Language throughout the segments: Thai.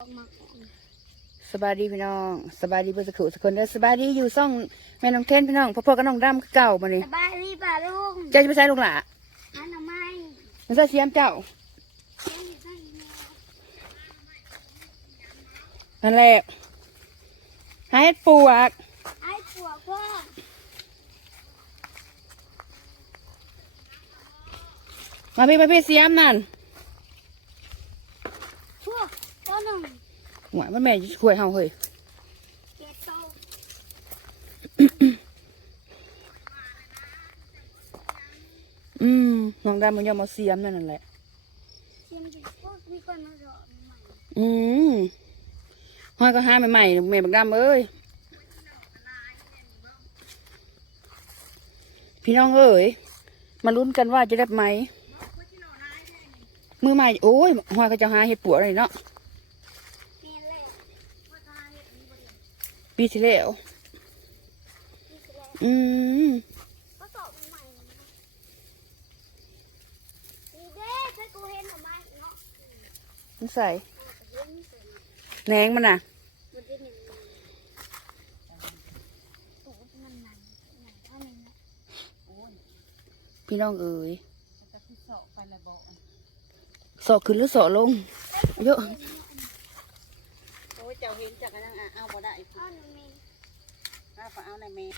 ออกมาของสบายดีพี่น้องสบายดีเพื่อนสักครู่สักคนเด้อสบายดีอยู่ซ่องแม่น้องเทนพี่น้องพ่อพ่อกับน้องดำคือเก่ามาเลยสบายดีป่ะลุงเจ้าจะไปใช้ลูกหล่ะอันทำไมมันใส่เสียมเจ้าเลี้ยงอยู่ได้ยังไงนั่นแหละหาเห็ดปวกไอ้ปวกพ่อมาพี่มาพี่เสียมนั่น พวกตัวหนึ่ง หัวมันแม่จะช่วยเฮาเฮ้ยเจ็ดโตอืมน้องดำมันยอมมาเสียมนั่นนั่นแหละเสียมจุดพวกมีคนมาสอนใหม่อืมห้อยก็หาใหม่ๆแม่บักดำเอ้ย พี่น้องเอ้ยมาลุ้นกันว่าจะได้ไหม มือใหม่ โอ้ยห้อยก็จะหาเห็ดปวกอะไรเนาะ นี่แหละว่าทางเห็ดมีบริเวณ ปีที่แล้วนี่คือแหละอืมก็สอบใหม่นะนี่เด้ถ้ากูเห็นทำไมเนาะมันใส่อ่าแต่เห็นเสร็จแหนงมันน่ะมันจะหนึ่งตูดมันหนังหนังเท่านี้นะพี่น้องเอ๋ยสอกขึ้นหรือสอกลงเยอะโอ้ยเจ้าเห็นจากกันยังอะเอาบ่ได้ อ้าวหนูมีเอาก็เอาในเมย์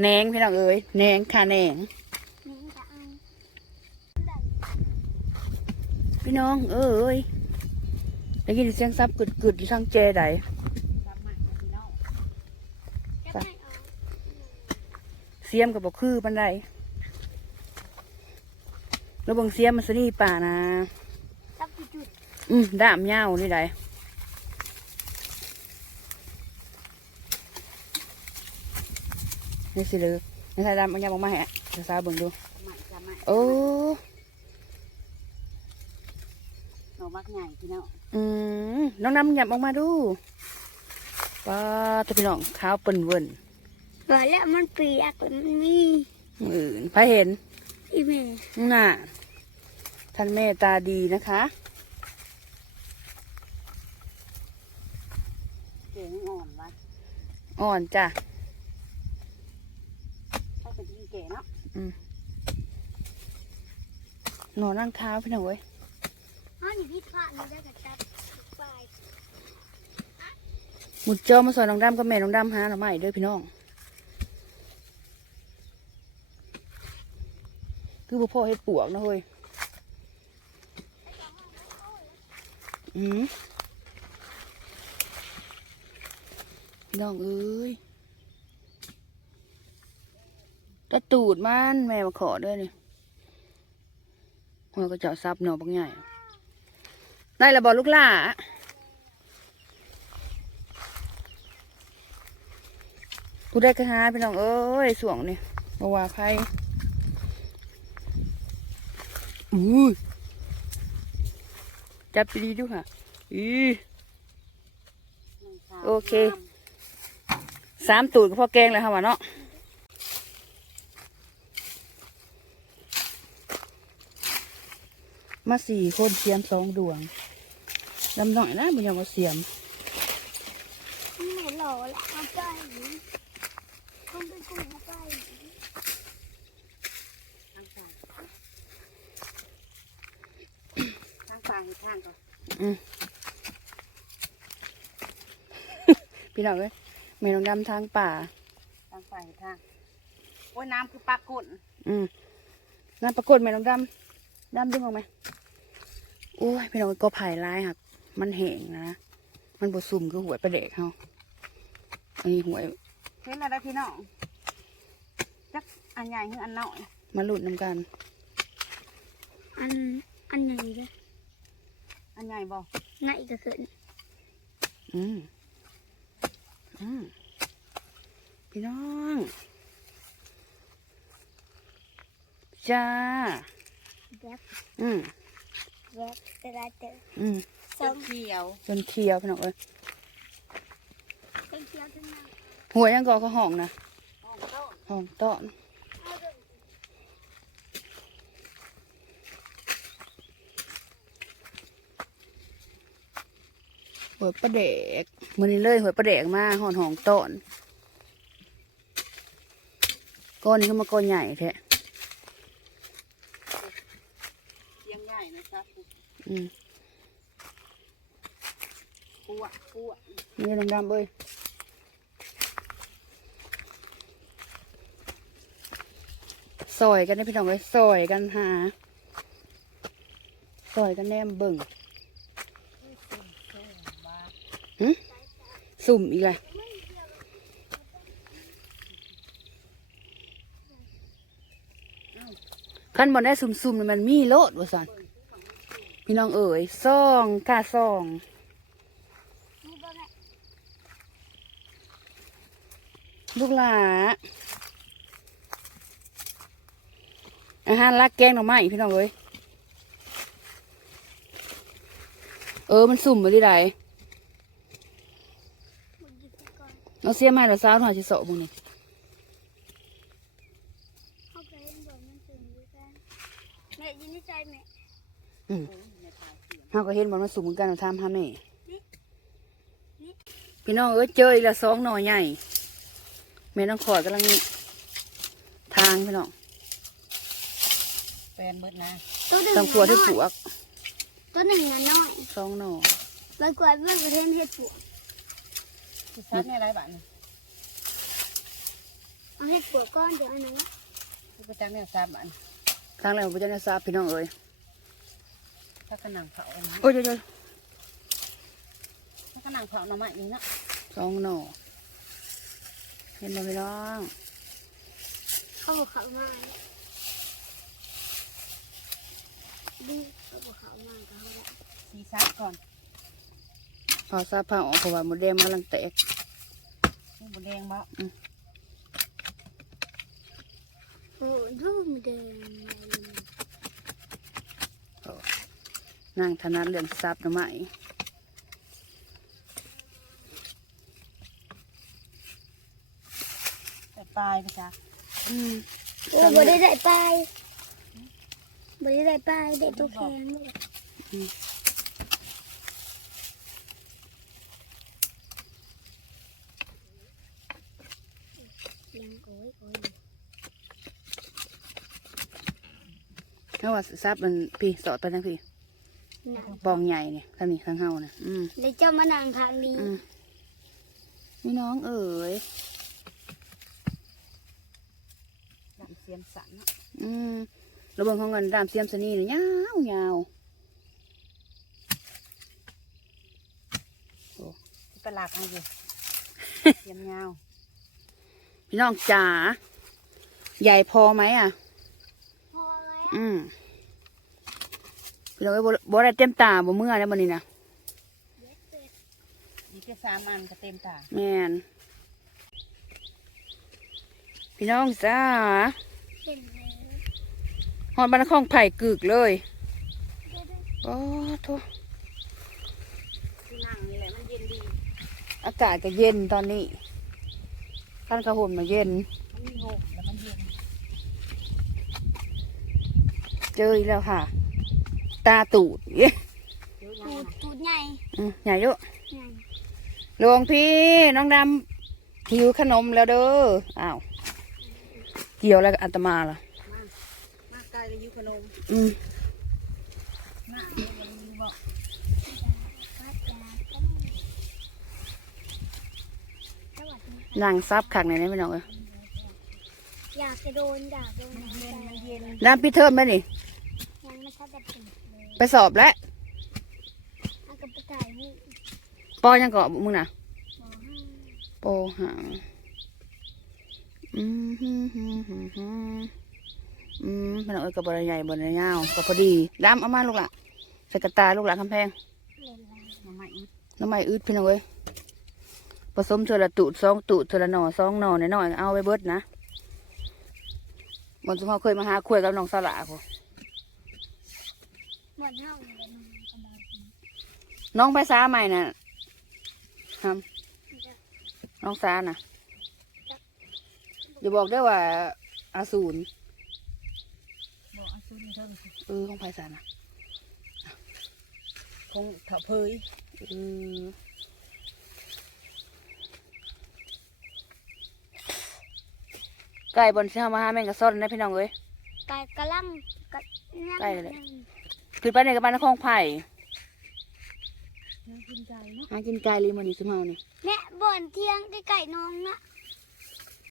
แหนงพี่น้องเอ๋ยแหนงค่ะแหนงนี่จะเอาได้พี่น้องเอ้ยได้ยินเสียงซับกึดกึดๆอยู่ทางเจไดรับมาพี่น้องจะไม่เอาเสียมกับบอกคือปันไดแล้วเบางเสียมมันสนี่ป่านะ จับจุดอืมด้ามยาวนี่ได นี่สิเลยนี่ใส่ดามมันยาวออกมาแหะจะสาวเบิ่งดูมาจะมาโอ้หนูมักใหญ่พี่น้องอืมน้องน้ำหยับออกมาดูป้าตัวพี่น้องเท้าเปิ่นเวินๆว่าแล้วมันเปียกแล้วมันมีอื่นพระเห็นอีเมลน่ะท่านเมตตาดีนะคะเก๋อ่อนวะอ่อนจ้ะถ้าเป็นที่เก๋เนาะหนอนนั่งเท้าพี่น้องเว้ยอ้าวนี่พี่พลาดนี่ได้กับจับไปหมุดจอมาสอนน้องดำกับแม่น้องดำหาหน่อไม้เด้วยพี่น้อง คือพ่อเฮ็ดปวกนะเฮ้ยอืมพี่น้องเอ้ย ตูดมันแม่มาขอด้วยนี่หัวก็เจาะซับหนอบางใหญ่ได้และบอลูกหล่าผู้ได้กระหาพี่น้องเอ้ยสวงนี่มาว่าไพ่อู้ยจับดีดูค่ะอีหนึ่งสามโอเคสามตูดก็พอแกงเลยค่ะวะเนาะ มาสี่คนเสียมสองดวงลำหน่อยนะบุญยอมมาเสียมนี่ไม่หล่อแล้วเอาไปคนเป็นคนเอาไปทางฝั่งทางฝั่งอีกข้างก่อนพี่น้องเอ้ยแม่น้องดำทางป่าทางฝั่งอีกข้างโอ้ยน้ำคือปลากุ่นอืมนั่นปรากฏแม่น้องดำ ดำดึงออกไหมโอ้ยพี่น้องก็ไผ่ร้ายครับมันแห้งนะ มันบดซุ่มคือหวยประเด็กเขาอันนี้หวยเห็นอะไรพี่น้องจักอันใหญ่หรืออันน้อยมาหลุดน้ำกัน อันอันไหนเลยอันใหญ่บ่ไหนก็ขึ้นอืมอืมพี่น้อง จ้าแวบ อืมแวบแต่ละเจออืมสองเขียวจนเคี้ยวพี่น้องเอ้ยเป็นเที่ยวทั้งนั้นหัวยังกอเขาห้องนะห้องโต๊ะห้องต้อนเอาเดินหวยประเดกมันนี้เลยหวยประเดกมาหอนหองต้นก้อนนี้ก็มาก้อนใหญ่แท้ เลี้ยงใหญ่นะครับ อืม ปัวปัว นี่ดำดำเอ้ยซอยกันได้พี่น้องเลยซอยกันหาซอยกันแนมเบิ่งหึสุ่มอีกเลยขั้นบนได้สุ่มๆมันมีโลดว่าสันพี่น้องเอ๋ยซองกาซอง นี่บ่แม่ ลูกหลาอาหารลักแกงหน่อไม้พี่น้องเอ้ยเออมันสุ่มไปที่ใดมึงหยิบไปก่อนเอาเสียไม้ละสาวหน่อยสิโสบุงนี่เข้าไปเล่นบอกมันตื่นอยู่กันแม่ยินดีใจแม่อืมเฮาก็เห็นบ่มันสุ่มเหมือนกันเอาทำหาแม่พี่น้องเอ้ยเจออีกละสองหน่อใหญ่ แม่น้องขอดกำลังทางพี่น้องแฟนเบิดนะตัวหนึ่งตำขวดให้ปลวกตัวหนึ่งน่ะน้อยสองหน่อใบกวาดเบิ่งประเทศเฮ็ดปวกที่ซัดในไรบ้านเอาเฮ็ดปวกก้อนเดี๋ยวอันนั้นที่ประจักเนี่ยซับบ้านทางแล้วบ่จะได้ทราบพี่น้องเอ้ยถ้ากระหนังเผาโอ้ยเดี๋ยวถ้ากระหนังเผาหน่อไม้นี่นะๆสองหน่อเห็นบ่พี่น้องเขาบอกเขามาดีเขาบอกเขามาเขาละสีซัดก่อนพอทราบผ้าออกเพราะว่าหมดแดงมันกำลังแตกนี่บุแดงบ่โอ้รูมเดินนางธนัดเรื่องทรัพย์หน่อไม้ แต่ ปลายไปจ้ะอืมโอ้บ่ได้ได้ไปบ่ได้ได้ไปได้ตัวแข็งเลยยังโอ้ยโอ้ยเพราะว่าทรัพย์มันพี่สอดไปทั้งพี่หนังปองใหญ่เนี่ยทางนี้ทางเฮาเนี่ยอืมเลยเจ้ามานั่งทางนี้อืมพี่น้องเอ๋ย ดำ เสียมสันเนาะอืมระเบิงของเงินรามเสียมสนีเนี่ยยาวยาวที่ประหลาดเอาอยู่เสียมยาว พี่น้องจ๋าใหญ่พอไหมอะ พอแล้วอืมพี่น้องเอ้ยบ่บ่ได้เต็มตาบ่เมื่อแล้วมันนี่นะนี่แค่สามอันก็เต็มตาแมนพี่น้องจ้า เห็นแล้วหอดบ้านนครไผ่กึกเลยดูดิโอ้โทที่นั่งนี่แหละมันเย็นดี อากาศก็เย็นตอนนี้ขั้นกระห่มมาเย็น มันมีหกแล้วมันเย็น เจออีกแล้วค่ะ ตาตูดเอ๊ะเยอะตูยังดตูดใหญ่อืมใหญ่เยอะใหญ่หลวงพี่น้องดำหิวขนมแล้วเด้อ อ้าวเกี่ยวอะไรกับอัตมาล่ะมามาไกลเลยยุขนมอืมมาเดี๋ยวมันมีบอกพัดยาต้องสวัสดีค่ะนางซับขักไหนนี่พี่น้องเอ้ยอยากจะโดนอยากโดนมันเย็นมันเย็นน้ำพี่เทิมไหมนี่ยังไม่ทันจะปิดเลยไปสอบแล้วเอากระไปถ่ายนี่ปอยังเกาะมึงน่ะหมอห้าโปหาง อืมฮึฮึฮึฮึอืมพี่น้องเอ้ยกับบริใหญ่บริยาวก็พอดีดำเอามาลูกละใส่กระตาลูกละคำแพงเล่นอะไรหน่อไม้อึดน้ำไม่อืดพี่น้องเอ้ยผสมเทอละตูดสองตูดเทอละหน่อสองหน่อน้อยเอาไว้เบิดนะบนสมเขาเคยมาหาคุยกับน้องสลาพอหมดห้าเลยมันกระบอกนี้น้องไปซ้าใหม่น่ะครับน้องซ้าน่ะ จะบอกได้ว่าอาสูรบอกอาสูรใช่ไหร่เออของไพศาลนะคงเถวเพยเออไก่บนเสื้อมาห้าแม่งกระซ่อนนะพี่น้องเอ้ยไก่กระลั่งไก่เลยคือไปในกระบานนครไผ่น่ากินไก่เาะกินไก่เลยมันนี่สุเฮานี่แม่บ่นเที่ยงไก่น้องนะ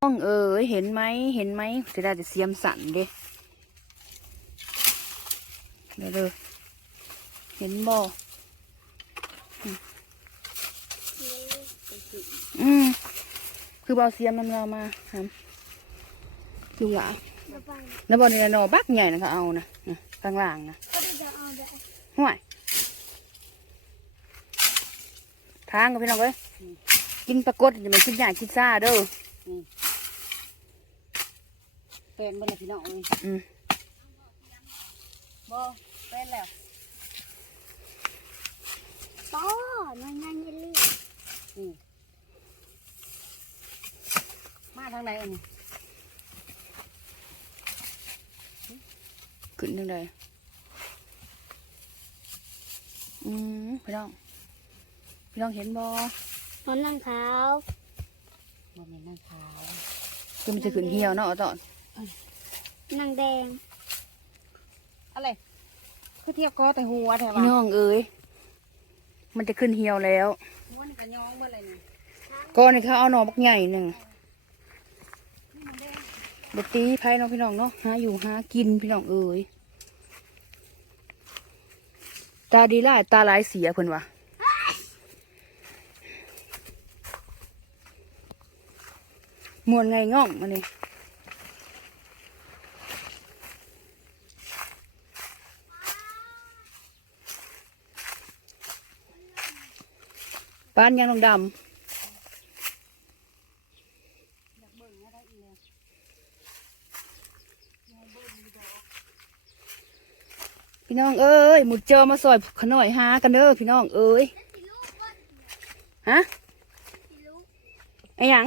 องเอ้ยเห็นไหมเห็นไหมจะได้จะเสียมสั่นเด้เด้อเด้อเห็นบ่อืมคือเบาเสียมน้ำเรามาครับลุงหลาเดี๋ยวไปแล้วบอลนี่นะหนอบักใหญ่นะเขาเอานะนะข้างล่างนะก็จะเอาได้ห่วยทางกับพี่น้องเอ้ยกินปลากดจะไม่กินใหญ่กินซ่าเด้อ เป็นบ่เลยพี่น้องเอ้ยอืมบ่เป็นแล้วป้อน้อยงานเยลลี่อืมมาทางไหนอันนี้ขึ้นทางใดอืมพี่น้องพี่น้องเห็นบ่นอนนั่งเท้าบ่แม่นนางขาวคือมันจะขึ้นเหี่ยวเนาะเอาตอน นั่งแดง อะไร คือเทียบกอแต่หัวแท้พี่ว่าน้องเอ้ยมันจะขึ้นเหี่ยวแล้วหัวนี่ก็ยองเบ่เลยนี่ก็นี่เขาเอาหน่อบักใหญ่หนึ่งบตีไพ่น้องพี่น้องเนาะหาอยู่หากินพี่น้องเอ้ยตาดีหลายตาหลายเสียเพิ่นวะมวนไงง่องมานี่ ปานยังลงดำพี่น้องเอ้ยหมุดเจอมาซอยขน่อยหากันเด้อพี่น้องเอ้ยฮะไอ้หยัง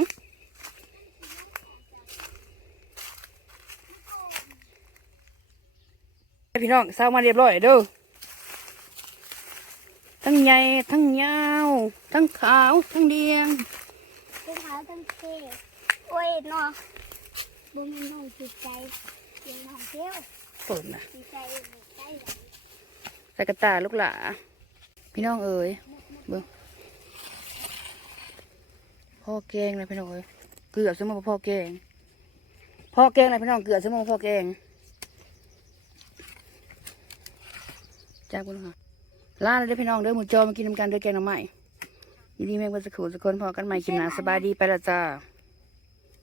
พี่น้องเศร้ามาเรียบร้อยเด้อ ทั้งใหญ่ทั้งยาว ทั้งขาวทั้งเดียงทั้งเท้าทั้งเท่โอ้ยเนาะบุญน้องจิตใจเสียงน้องเที่ยวเปิดนะจิตใจใจไหลใส่กระตาลูกหลาพี่น้องเอ้ยเบิ้งพ่อแกงเลยพี่น้องเอ้ยเกือบสมมติพ่อแกงพ่อแกงเลยพี่น้องเกือบสมมติพ่อแกงจ้าบุญค่ะ ลาเลยเด้อพี่น้องเด้อหมูจอมากินน้ำกันเด้อแกงหน่อไม้ยินดีแม่งวันสักครู่สักคนพอกันใหม่กินหนาสบายดีไปละจ้า